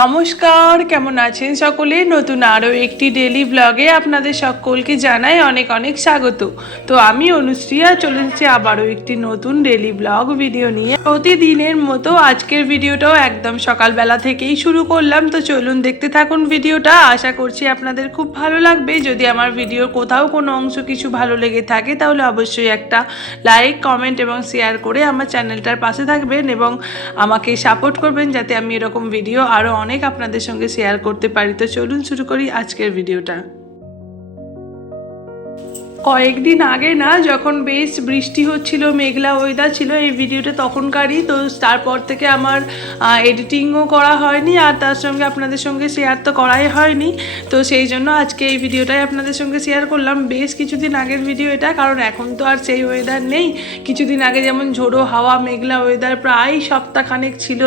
নমস্কার, কেমন আছেন সকলে? নতুন আরও একটি ডেলি ব্লগে আপনাদের সকলকে জানাই অনেক অনেক স্বাগত। তো আমি অনুশ্রিয়া চলে এসেছি আবারও একটি নতুন ডেলি ব্লগ ভিডিও নিয়ে। প্রতিদিনের মতো আজকের ভিডিওটাও একদম সকালবেলা থেকেই শুরু করলাম। তো চলুন দেখতে থাকুন ভিডিওটা। আশা করছি আপনাদের খুব ভালো লাগবে। যদি আমার ভিডিওর কোথাও কোনো অংশ কিছু ভালো লেগে থাকে তাহলে অবশ্যই একটা লাইক, কমেন্ট এবং শেয়ার করে আমার চ্যানেলটার পাশে থাকবেন এবং আমাকে সাপোর্ট করবেন যাতে আমি এরকম ভিডিও আরও অনেক আপনাদের সঙ্গে শেয়ার করতে পারি। তো চলুন শুরু করি আজকের ভিডিওটা। কয়েকদিন আগে না, যখন বেশ বৃষ্টি হচ্ছিল, মেঘলা ওয়েদার ছিল, এই ভিডিওটা তখনকারই। তো তারপর থেকে আমার এডিটিংও করা হয়নি আর তার সঙ্গে আপনাদের সঙ্গে শেয়ার তো করাই হয়নি। তো সেই জন্য আজকে এই ভিডিওটাই আপনাদের সঙ্গে শেয়ার করলাম। বেশ কিছুদিন আগের ভিডিও এটা, কারণ এখন তো আর সেই ওয়েদার নেই। কিছুদিন আগে যেমন ঝোড়ো হাওয়া, মেঘলা ওয়েদার প্রায় সপ্তাহখানেক ছিল,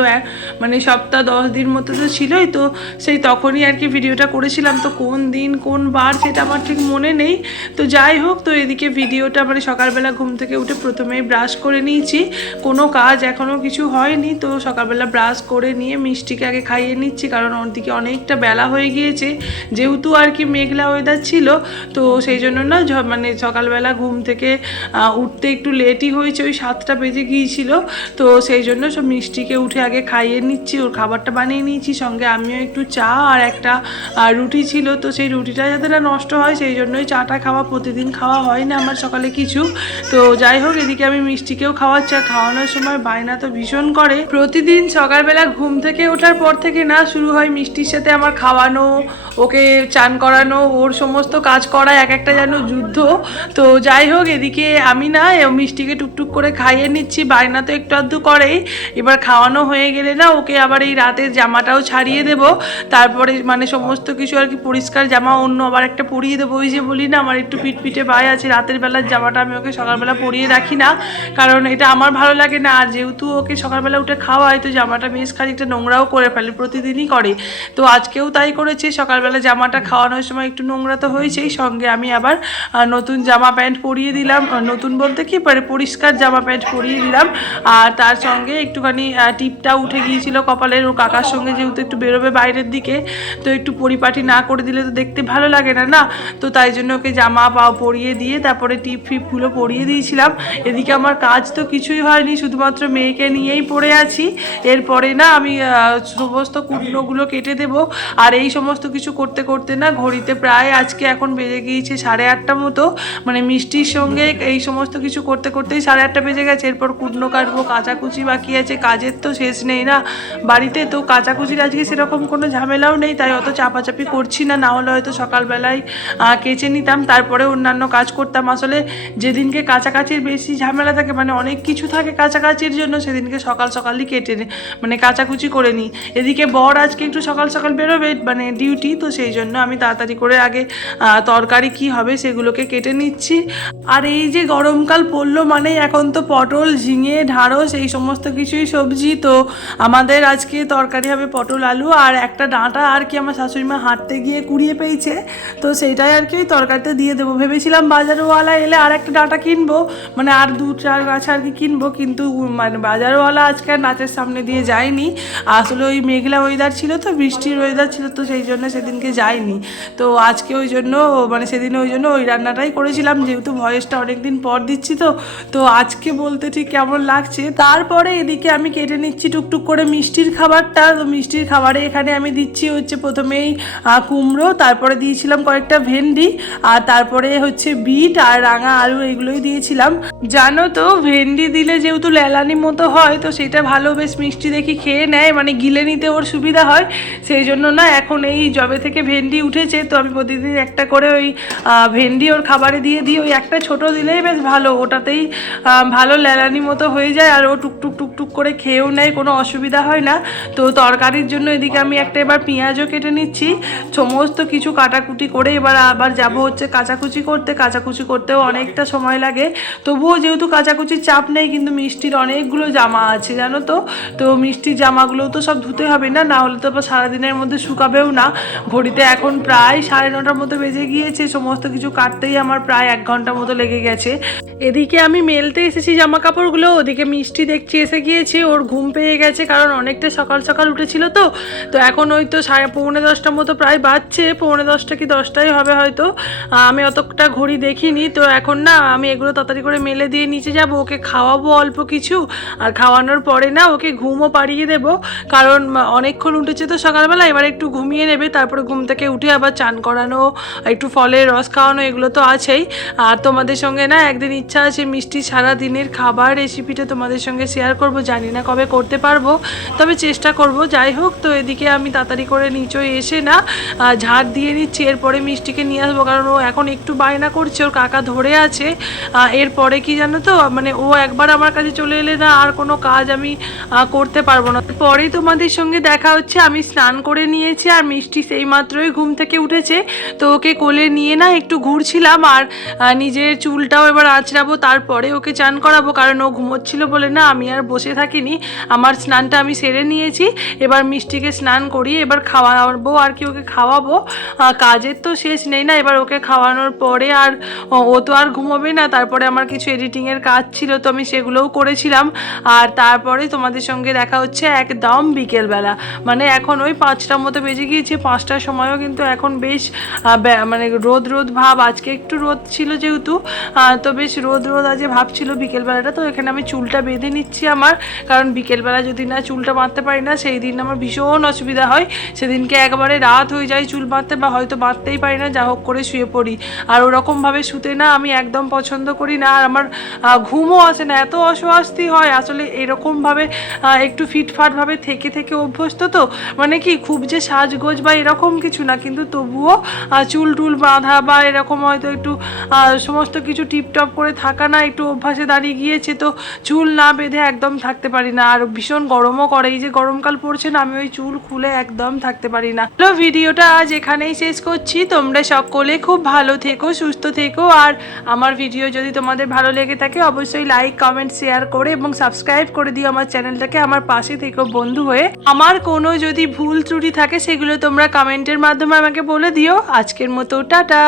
মানে সপ্তাহ 10 দিন মতো তো ছিলই। তো সেই তখনই আর কি ভিডিওটা করেছিলাম। তো কোন দিন কোন বার সেটা আমার ঠিক মনে নেই। তো যাই হোক, তো এদিকে ভিডিওটা মানে সকালবেলা ঘুম থেকে উঠে প্রথমেই ব্রাশ করে নিয়েছি। কোনো কাজ এখনও কিছু হয়নি। তো সকালবেলা ব্রাশ করে নিয়ে মিষ্টিকে আগে খাইয়ে নিচ্ছি, কারণ ওর দিকে অনেকটা বেলা হয়ে গিয়েছে, যেহেতু আর কি মেঘলা ওয়েদার ছিল। তো সেই জন্য না মানে সকালবেলা ঘুম থেকে উঠতে একটু লেটই হয়েছে, ওই 7টা বেজে গিয়েছিল। তো সেই জন্য সব মিষ্টিকে উঠে আগে খাইয়ে নিচ্ছি, ওর খাবারটা বানিয়ে নিয়েছি। সঙ্গে আমিও একটু চা আর একটা রুটি ছিল, তো সেই রুটিটা যাতে না নষ্ট হয় সেই জন্যই চাটা খাওয়া। প্রতিদিন খাওয়া হয় না আমার সকালে কিছু। তো যাই হোক, এদিকে আমি মিষ্টিকেও খাওয়াচ্ছি। আর খাওয়ানোর সময় বায়না তো ভীষণ করে। প্রতিদিন সকালবেলা ঘুম থেকে ওঠার পর থেকে না শুরু হয় মিষ্টির সাথে আমার খাওয়ানো, ওকে চান করানো, ওর সমস্ত কাজ করা এক একটা যেন যুদ্ধ। তো যাই হোক, এদিকে আমি না মিষ্টিকে টুকটুক করে খাইয়ে নিচ্ছি। বায়না তো একটু আধটু করেই। এবার খাওয়ানো হয়ে গেলে না ওকে আবার এই রাতের জামাটাও ছাড়িয়ে দেব। তারপরে মানে সমস্ত কিছু আর কি পরিষ্কার জামা অন্য আবার একটা পরিয়ে দেবো। ওই যে বলি না, আমার একটু পিঠপিঠে ভাই আছে, রাতের বেলার জামাটা আমি ওকে সকালবেলা পরিয়ে রাখি না, কারণ এটা আমার ভালো লাগে না। আর যেহেতু ওকে সকালবেলা উঠে খাওয়াই, তো জামাটা বেশ খানিকটা নোংরাও করে ফেলে, প্রতিদিনই করে। তো আজকেও তাই করেছে, সকালবেলা জামাটা খাওয়ানোর সময় একটু নোংরা তো হয়েছেই। সঙ্গে আমি আবার নতুন জামা প্যান্ট পরিয়ে দিলাম, নতুন বলতে কি পরিষ্কার জামা প্যান্ট পরিয়ে দিলাম। আর তার সঙ্গে একটুখানি টিপটা উঠে গিয়েছিল কপালের, ও কাকার সঙ্গে যেহেতু একটু বেরোবে বাইরের দিকে, তো একটু পরিপাটি না করে দিলে তো দেখতে ভালো লাগে না না। তো তাই জন্য ওকে জামা পরিয়ে দিয়ে তারপরে টিপ ফিপগুলো পরিয়ে দিয়েছিলাম। এদিকে আমার কাজ তো কিছুই হয়নি, শুধুমাত্র মেয়েকে নিয়েই পড়ে আছি। এরপরে না আমি সমস্ত কুটনোগুলো কেটে দেব। আর এই সমস্ত কিছু করতে করতে না ঘড়িতে প্রায় আজকে এখন বেজে গিয়েছে 8:30 মতো। মানে মিষ্টির সঙ্গে এই সমস্ত কিছু করতে করতেই 8:30 বেজে গেছে। এরপর কুটনো কাটবো, কাচাকুচি বাকি আছে, কাজের তো শেষ নেই না বাড়িতে। তো কাচাকুচির আজকে সেরকম কোনো ঝামেলাও নেই, তাই অত চাপাচাপি করছি না। না হলে হয়তো সকালবেলায় কেচে নিতাম, তারপরে অন্যান্য কাজ করতাম। আসলে যেদিনকে কাছাকাছির বেশি ঝামেলা থাকে, মানে অনেক কিছু থাকে কাছাকাছির জন্য, সেদিনকে সকাল সকালই কেটে মানে কাচাকুচি করে নিই। এদিকে বর আজকে একটু সকাল সকাল বেরোবে মানে ডিউটি, তো সেই জন্য আমি তাড়াতাড়ি করে আগে তরকারি কি হবে সেগুলোকে কেটে নিচ্ছি। আর এই যে গরমকাল পড়লো মানে এখন তো পটল, ঝিঙে, ঢ্যাঁড়স এই সমস্ত কিছুই সবজি। তো আমাদের আজকে তরকারি হবে পটল আলু, আর একটা ডাঁটা আর কি আমার শাশুড়িমা হাঁটতে গিয়ে কুড়িয়ে পেয়েছে, তো সেইটাই আর কি ওই তরকারিতে দিয়ে দেবো। ভেবেছিলাম বাজারওয়ালা এলে আর একটা ডাঁটা কিনবো, মানে আর 2-4 গাছ আর কি কিনবো, কিন্তু মানে বাজারওয়ালা আজকে আর নাচের সামনে দিয়ে যায়নি। আসলে ওই মেঘলা ওয়েদার ছিল, তো বৃষ্টির ওয়েদার ছিল, তো সেই জন্য সেদিনকে যায়নি। তো আজকে ওই জন্য মানে সেদিনে ওই জন্য ওই রান্নাটাই করেছিলাম, যেহেতু ভয়েসটা অনেকদিন পর দিচ্ছি। তো আজকে বলতে ঠিক কেমন লাগছে। তারপরে এদিকে আমি কেটে নিচ্ছি টুকটুক করে মিষ্টির খাবারটা। তো মিষ্টির খাবারে এখানে আমি দিচ্ছি হচ্ছে প্রথমেই কুমড়ো, তারপরে দিয়েছিলাম কয়েকটা ভেন্ডি, আর তারপরে হচ্ছে বিট আর রাঙা আলু, এগুলোই দিয়েছিলাম। জানো তো, ভেন্ডি দিলে যেহেতু লেলানি মতো হয়, তো সেটা ভালো বেশ মিষ্টি দেখি খেয়ে নেয়, মানে গিলে নিতে ওর সুবিধা হয়। সেই জন্য না এখন এই জবে থেকে ভেন্ডি উঠেছে, তো আমি প্রতিদিন একটা করে ওই ভেন্ডি ওর খাবারে দিয়ে দিই। ওই একটা ছোট দিলেই বেশ ভালো, ওটাতেই ভালো লেলানি মতো হয়ে যায়, আর ও টুকটুক টুকটুক করে খেয়েও নেয়, কোনো অসুবিধা হয় না। তো তরকারির জন্য এদিকে আমি একটা এবার পেঁয়াজও কেটে নিচ্ছি। সমস্ত কিছু কাটাকুটি করে এবার আবার যাব হচ্ছে কাচাকুচি করতে। করতে, কাচাকুচি করতেও অনেকটা সময় লাগে। তবুও যেহেতু কাচাকুচির চাপ নেই, কিন্তু মিষ্টির অনেকগুলো জামা আছে জানো তো। তো মিষ্টির জামাগুলো তো সব ধুতে হবে না, না হলে তো আবার সারাদিনের মধ্যে শুকাবেও না। ঘড়িতে এখন প্রায় 9:30 মতো বেজে গিয়েছে, সমস্ত কিছু কাটতেই আমার প্রায় 1 ঘন্টা মতো লেগে গেছে। এদিকে আমি মেলতে এসেছি জামা কাপড়গুলো, ওদিকে মিষ্টি দেখছি এসে গিয়েছে, ওর ঘুম পেয়ে গেছে কারণ অনেকটা সকাল সকাল উঠেছিল। তো এখন ওই তো 9:30 মতো প্রায় বাজছে, 9:45 কি 10টাই হবে হয়তো। আমি অতটা ঘড়ি দেখিনি। তো এখন না আমি এগুলো তাড়াতাড়ি করে মেলে দিয়ে নিচে যাব, ওকে খাওয়াবো অল্প কিছু, আর খাওয়ানোর পরে না ওকে ঘুমও পাড়িয়ে দেবো, কারণ অনেকক্ষণ উঠেছে তো সকালবেলা, এবার একটু ঘুমিয়ে নেবে, তারপরে ঘুম থেকে উঠে আবার চান করানো, একটু ফলের রস খাওয়ানো, এগুলো তো আছেই। আর তোমাদের সঙ্গে না একদিন ইচ্ছা আছে মিষ্টি সারা দিনের খাবার রেসিপিটা তোমাদের সঙ্গে শেয়ার করব, জানি না কবে করতে পারবো, তবে চেষ্টা করব। যাই হোক, তো এদিকে আমি তাড়াতাড়ি করে নিচে এসে না ঝাড় দিয়ে নিচ্ছি, এরপরে মিষ্টিকে নিয়ে আসবো, কারণ ও এখন একটু বায়না করছে, ওর কাকা ধরে আছে। এরপরে কি জানো তো, মানে ও একবার আমার কাছে চলে এলে না আর কোনো কাজ আমি করতে পারবো না। পরেই তোমাদের সঙ্গে দেখা হচ্ছে, আমি স্নান করে নিয়েছি আর মিষ্টি সেই মাত্রই ঘুম থেকে উঠেছে। তো ওকে কোলে নিয়ে না একটু ঘুরছিলাম, আর নিজের চুলটাও এবার আঁচড়াবো, তারপরে ওকে চান করাবো, কারণ ও ঘুমোচ্ছিল বলে না আমি আর বসে থাকিনি, আমার স্নানটা আমি সেরে নিয়েছি। এবার মিষ্টিকে স্নান করিয়ে এবার খাওয়াবো, আর কি ওকে খাওয়াবো, কাজের তো শেষ নেই না। এবার ওকে খাওয়ানোর পরে আর ও তো আর ঘুমোবে না, তারপরে আমার কিছু এডিটিংয়ের কাজ ছিল, তো আমি সেগুলোও করেছিলাম। আর তারপরে তোমাদের সঙ্গে দেখা হচ্ছে একদম বিকেলবেলা, মানে এখন ওই 5টার মতো বেজে গিয়েছে, 5টার সময়ও কিন্তু এখন বেশ মানে রোদ রোদ ভাব, আজকে একটু রোদ ছিল যেহেতু, তো বেশ রোদ রোদ আজ ভাব ছিল বিকেলবেলাটা। তো এখানে আমি চুলটা বেঁধে নিচ্ছি আমার, কারণ বিকেলবেলা যদি না চুলটা বাঁধতে পারি না সেই দিন আমার ভীষণ অসুবিধা হয়, সেদিনকে একবারে রাত হয়ে যায় চুল বাঁধতে, বা হয়তো বাঁধতেই পারি না, যা হোক করে শুয়ে পড়ি। আর ওরকমভাবে শুতে না আমি একদম পছন্দ করি না, আর আমার ঘুমও আসে না, এত অস্বস্তি হয় আসলে। এরকমভাবে একটু ফিটফাটভাবে থেকে থেকে অভ্যস্ত, তো মানে কি খুব যে সাজগোজ বা এরকম কিছু না, কিন্তু তবুও চুল টুল বাঁধা বা এরকম হয়তো একটু সমস্ত কিছু টিপটপ করে থাকা না একটু অভ্যাসে দাঁড়িয়ে গিয়েছে, তো চুল না বেঁধে একদম থাকতে পারি না। আর ভীষণ গরমও করে, এই যে গরমকাল পড়ছে না, আমি ওই চুল খুলে একদম থাকতে পারি না। তো ভিডিওটা আজ এখানেই শেষ করছি, তোমরা সকলে খুব ভালো থেকো, সুস্থ থেকো, আর আমার ভিডিও যদি তোমাদের ভালো লেগে থাকে অবশ্যই লাইক কমেন্ট শেয়ার করে এবং সাবস্ক্রাইব করে দিও আমার চ্যানেলটাকে, আমার পাশে থেকো বন্ধু হয়ে। আমার কোনো যদি ভুল ত্রুটি থাকে সেগুলো তোমরা কমেন্টের মাধ্যমে আমাকে বলে দিও। আজকের মতো টাটা।